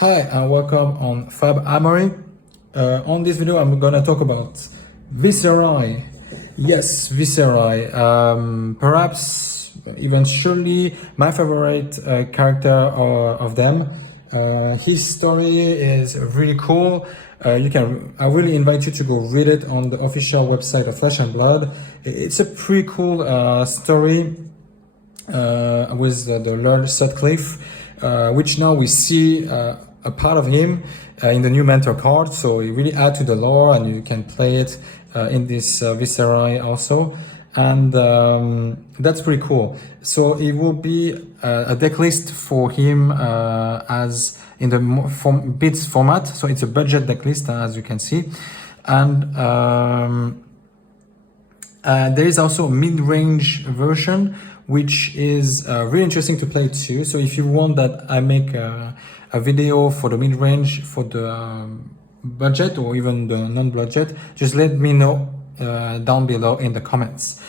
Hi and welcome on Fab Amory. On this video I'm gonna talk about Viserai. Yes, Viserai. Perhaps even surely my favorite character of them. His story is really cool. I really invite you to go read it on the official website of Flesh and Blood. It's a pretty cool story with the Lord Sutcliffe, which now we see a part of him in the new mentor card. So it really adds to the lore, and you can play it in this Viserai also, and that's pretty cool. So it will be a deck list for him as in the Blitz format. So it's a budget deck list, as you can see, and there is also a mid-range version, which is really interesting to play too. So if you want that I make a video for the mid-range, for the budget or even the non-budget, just let me know down below in the comments.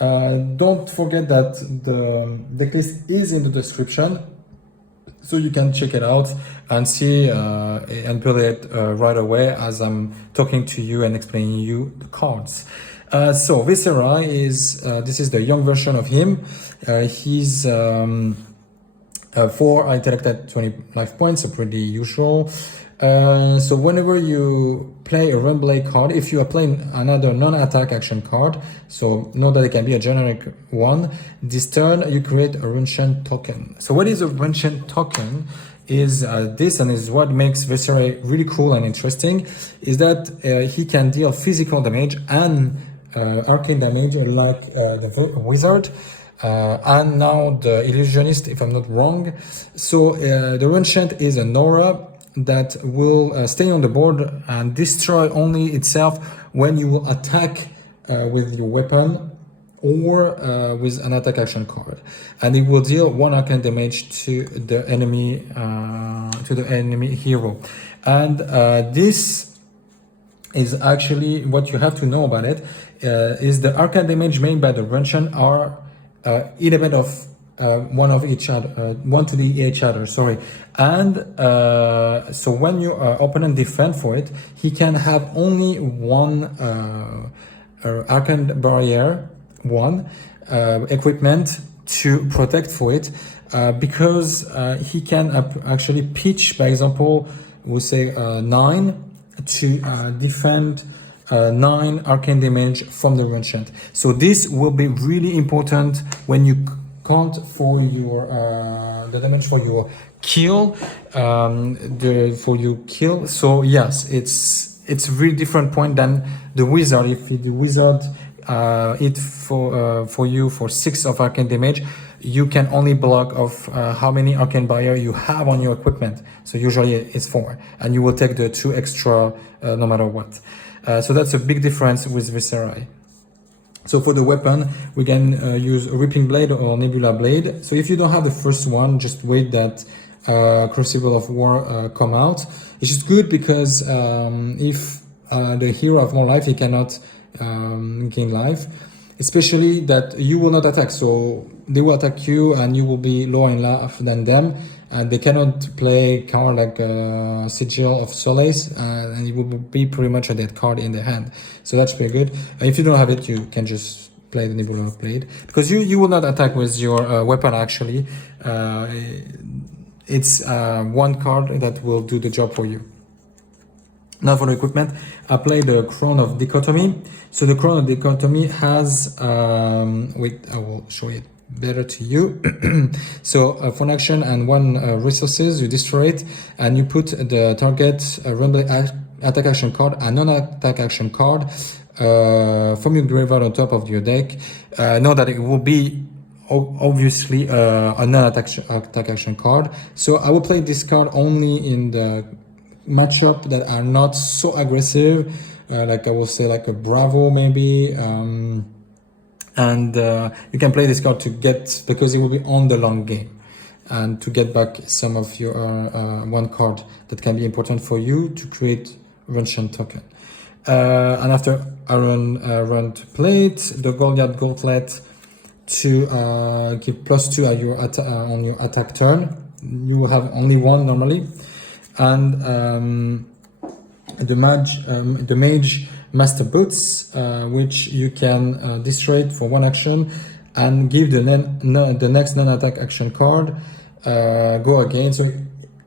Don't forget that the decklist is in the description, so you can check it out and see and build it right away as I'm talking to you and explaining you the cards. So Viserai is this is the young version of him. He's 4 intellect at 20 life points, so pretty usual. So whenever you play a Rumblade card, if you are playing another non-attack action card, so know that it can be a generic one, this turn you create a Runeshan token. So what is a Runeshan token? Is this, and is what makes Viserai really cool and interesting, is that he can deal physical damage and arcane damage like the wizard and now the illusionist, if I'm not wrong. So the Runeshant is an aura that will stay on the board and destroy only itself when you will attack with your weapon or with an attack action card, and it will deal 1 arcane damage to the enemy hero. And this is actually what you have to know about it. Is the arcane damage made by the Runeshan are 11 of one of each other, one to each other, sorry. And so when your opponent defend for it, he can have only one arcane barrier, one equipment to protect for it, because he can actually pitch, by example, we say 9 to defend 9 arcane damage from the Runeshant. So this will be really important when you count for your the damage for your kill, for your kill. So yes, it's really different point than the wizard. If the wizard hit for you for 6 of arcane damage, you can only block of how many arcane barrier you have on your equipment. So usually it's 4, and you will take the 2 extra no matter what. So that's a big difference with Viserai. So for the weapon, we can use a Ripping Blade or Nebula Blade. So if you don't have the first one, just wait that Crucible of War come out. It's just good because if the hero have more life, he cannot gain life. Especially that you will not attack, so they will attack you and you will be lower in life than them. They cannot play card like Sigil of Solace, and it will be pretty much a dead card in their hand. So that's pretty good. If you don't have it, you can just play the Nebula Blade, because you will not attack with your weapon actually. It's one card that will do the job for you. Now for the equipment, I play the Crown of Dichotomy. So the Crown of Dichotomy has, wait, I will show it better to you. So for an action and 1 resources, you destroy it, and you put the target Rumblade attack action card and non-attack action card from your graveyard on top of your deck. Know that it will be obviously a non-attack action card. So I will play this card only in the matchup that are not so aggressive, like I will say like a Bravo maybe, and you can play this card to get, because it will be on the long game, and to get back some of your one card that can be important for you to create Runeshan token. And after I run to play it, the Goliath Gauntlet to give +2 at your on your attack turn. You will have only 1 normally. and the mage master boots, which you can destroy it for one action and give the next non-attack action card go again. So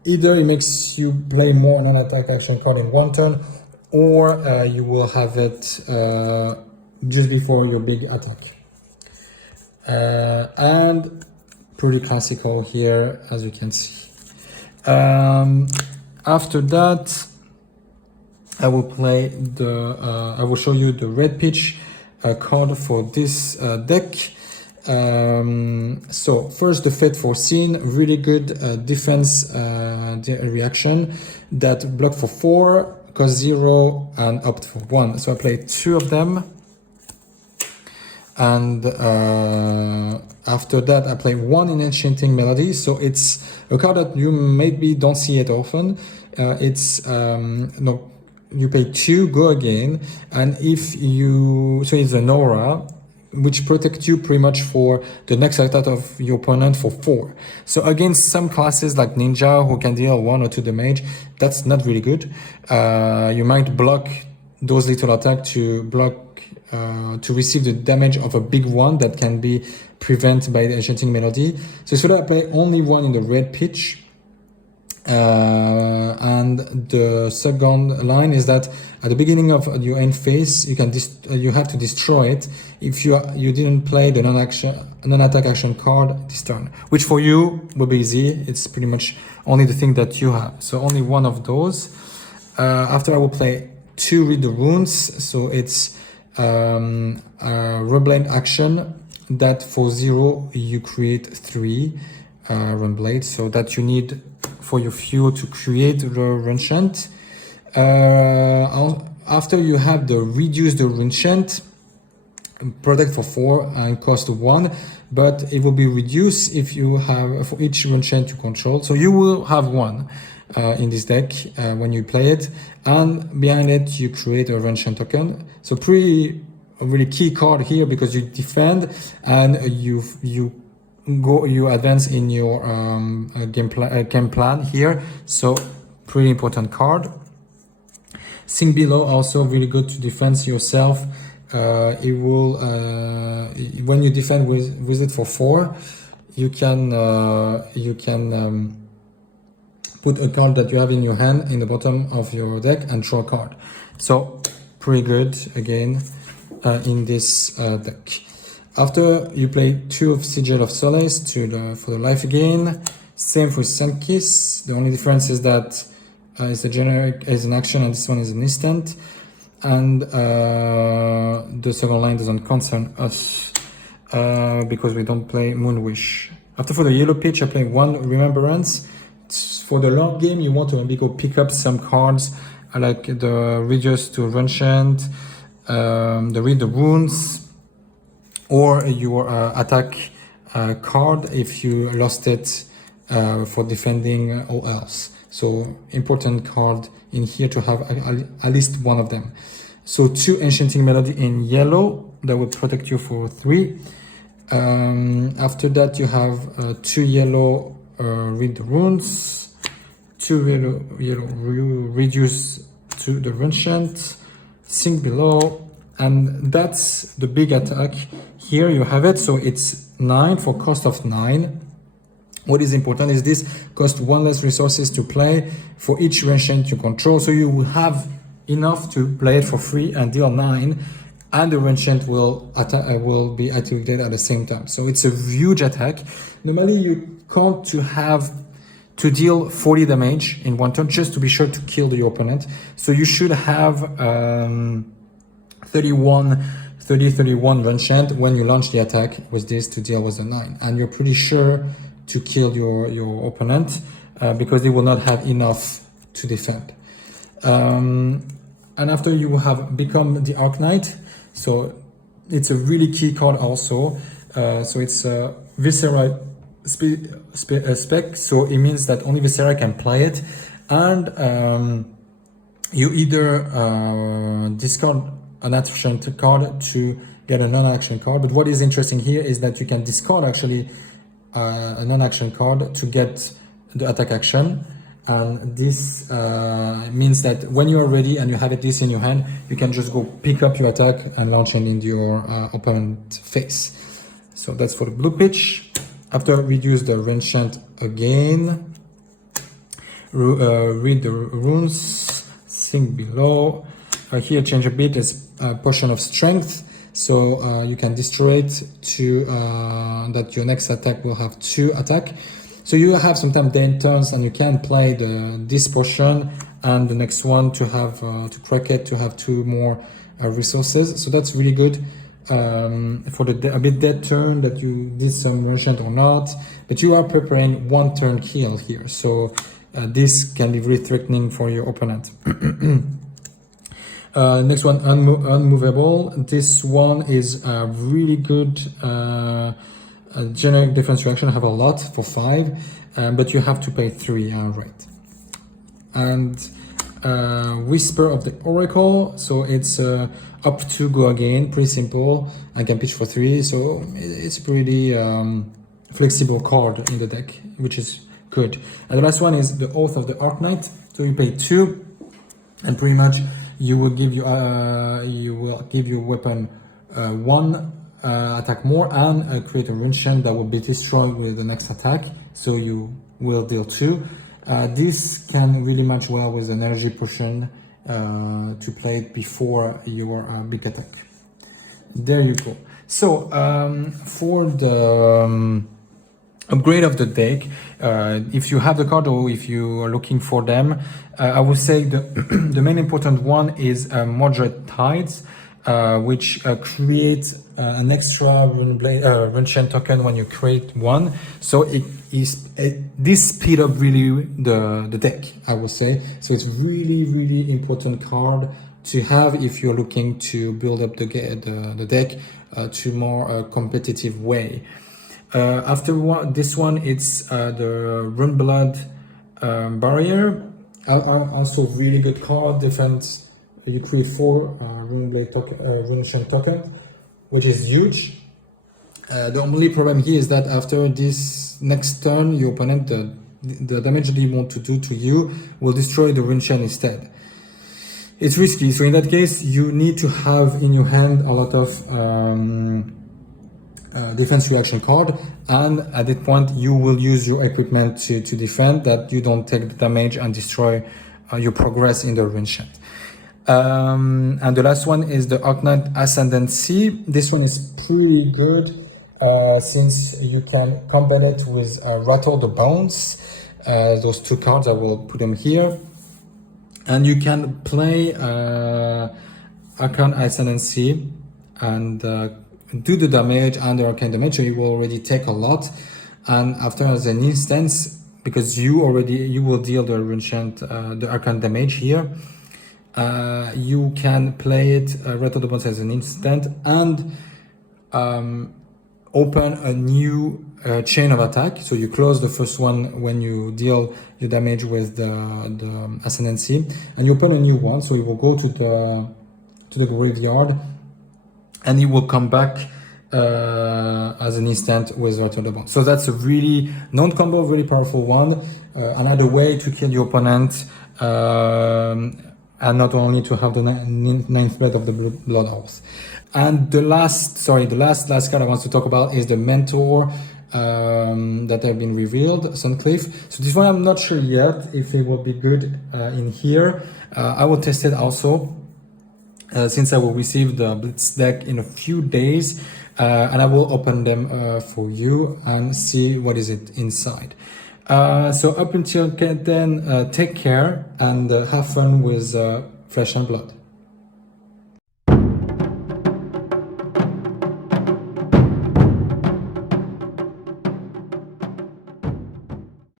either it makes you play more non-attack action card in one turn, or you will have it just before your big attack. And pretty classical here, as you can see. After that, I will play I will show you the red pitch card for this deck. So first, the Fate Foreseen, really good defense reaction that block for 4, cost 0, and opt for 1. So I play 2 of them. And after that, I play 1 in Enchanting Melody. So it's a card that you maybe don't see it often. No, you pay 2, go again, and if you, so it's an aura which protects you pretty much for the next attack of your opponent for 4. So against some classes like Ninja, who can deal 1 or 2 damage, that's not really good. You might block those little attacks to block to receive the damage of a big one that can be prevented by the Enchanting Melody. So I play only 1 in the red pitch. And the second line is that at the beginning of your end phase, you have to destroy it if you didn't play the non-attack action card this turn, which for you will be easy. It's pretty much only the thing that you have, so only 1 of those. After I will play 2 Read the Runes, so it's Runblade action that for 0 you create 3 Runblade, so that you need for your fuel to create the Runechant. After you have the reduce the Runechant, protect for 4 and cost 1, but it will be reduced if you have for each Runechant you control. So you will have 1 in this deck when you play it, and behind it you create a Runechant token. So a really key card here, because you defend and you advance in your game plan here. So pretty important card. Sink Below, also really good to defend yourself. It will when you defend with it for 4, you can put a card that you have in your hand in the bottom of your deck and draw a card. So pretty good again in this deck. After you play 2 of Sigil of Solace for the life gain. Same for Sunkiss. The only difference is that it's a generic as an action and this one is an instant. And the second line doesn't concern us because we don't play Moonwish. After for the yellow pitch, I play 1 Remembrance. For the long game, you want to maybe go pick up some cards like the Reduce to Runechant, the Read the Wounds, or your attack card if you lost it for defending all else. So important card in here to have at least 1 of them. So 2 Enchanting Melody in yellow that will protect you for 3. After that you have 2 yellow Read the Runes, 2 yellow Reduce to the Runechant, Sink Below, and that's the big attack. Here you have it, so it's 9 for cost of 9. What is important is this cost 1 less resources to play for each Runechant you control, so you will have enough to play it for free and deal 9, and the Runechant will be activated at the same time. So it's a huge attack. Normally you count to deal 40 damage in 1 turn just to be sure to kill your opponent. So you should have 31 Runechant when you launch the attack with this to deal with the 9, and you're pretty sure to kill your opponent because they will not have enough to defend. And after you have become the Arc Knight, so it's a really key card also. So it's a Viserai spec, so it means that only Viserai can play it, and you either discard an action card to get a non-action card, but what is interesting here is that you can discard actually a non-action card to get the attack action, and this means that when you are ready and you have this in your hand, you can just go pick up your attack and launch it into your opponent's face. So that's for the blue pitch. After reduce the enchant again, read the runes, think below. Here change a bit, is a potion of strength, so you can destroy it to that your next attack will have 2 attack. So you have sometimes 10 turns and you can play this potion and the next one to have to crack it to have 2 more resources. So that's really good for a bit dead turn that you did some enchant or not, but you are preparing 1 turn kill here. So this can be very threatening for your opponent. Next one, unmovable. This one is really good. Generic defense reaction. I have a lot for 5, but you have to pay 3. Right. And Whisper of the Oracle. So it's up to go again. Pretty simple. I can pitch for 3. So it's a pretty flexible card in the deck, which is good. And the last one is the Oath of the Arcanite. So you pay 2, and pretty much you will give your weapon 1 attack more and create a enchant that will be destroyed with the next attack. So you will deal 2. This can really match well with an energy potion to play it before your big attack. There you go. So for the upgrade of the deck, if you have the card or if you are looking for them, I would say the main important one is Moderate Tides, which creates an extra enchant token when you create 1. So this speed up really the deck, I would say. So it's really important card to have if you're looking to build up the deck to more competitive way. This one, it's the Runeblood Barrier. Also really good card. Defense, you create 4 Runenchant tokens, which is huge. The only problem here is that after this next turn, your opponent, the damage that you want to do to you will destroy the Runenchant instead. It's risky, so in that case, you need to have in your hand a lot of defense reaction card, and at that point you will use your equipment to defend that you don't take the damage and destroy your progress in the enchant. And the last one is the Arcanite Ascendancy. This one is pretty good since you can combat it with Rattle the Bones. Those 2 cards, I will put them here, and you can play Arcanite Ascendancy and do the damage and the arcane damage. So you will already take a lot, and after as an instance, because you will deal the enchant the arcane damage here, you can play it Rattle the Bones as an instant and open a new chain of attack. So you close the first one when you deal your damage with the Ascendancy, and you open a new one. So you will go to the graveyard, and it will come back as an instant with Rattle the Bones. So that's a really non-combo, very powerful one. Another way to kill your opponent, and not only to have the 9th breath of the Blood Oath. And the last card I want to talk about is the Mentor that have been revealed, Suncliff. So this one I'm not sure yet if it will be good in here. I will test it also. Since I will receive the Blitz deck in a few days, and I will open them for you and see what is it inside. So up until then, take care and have fun with Flesh and Blood.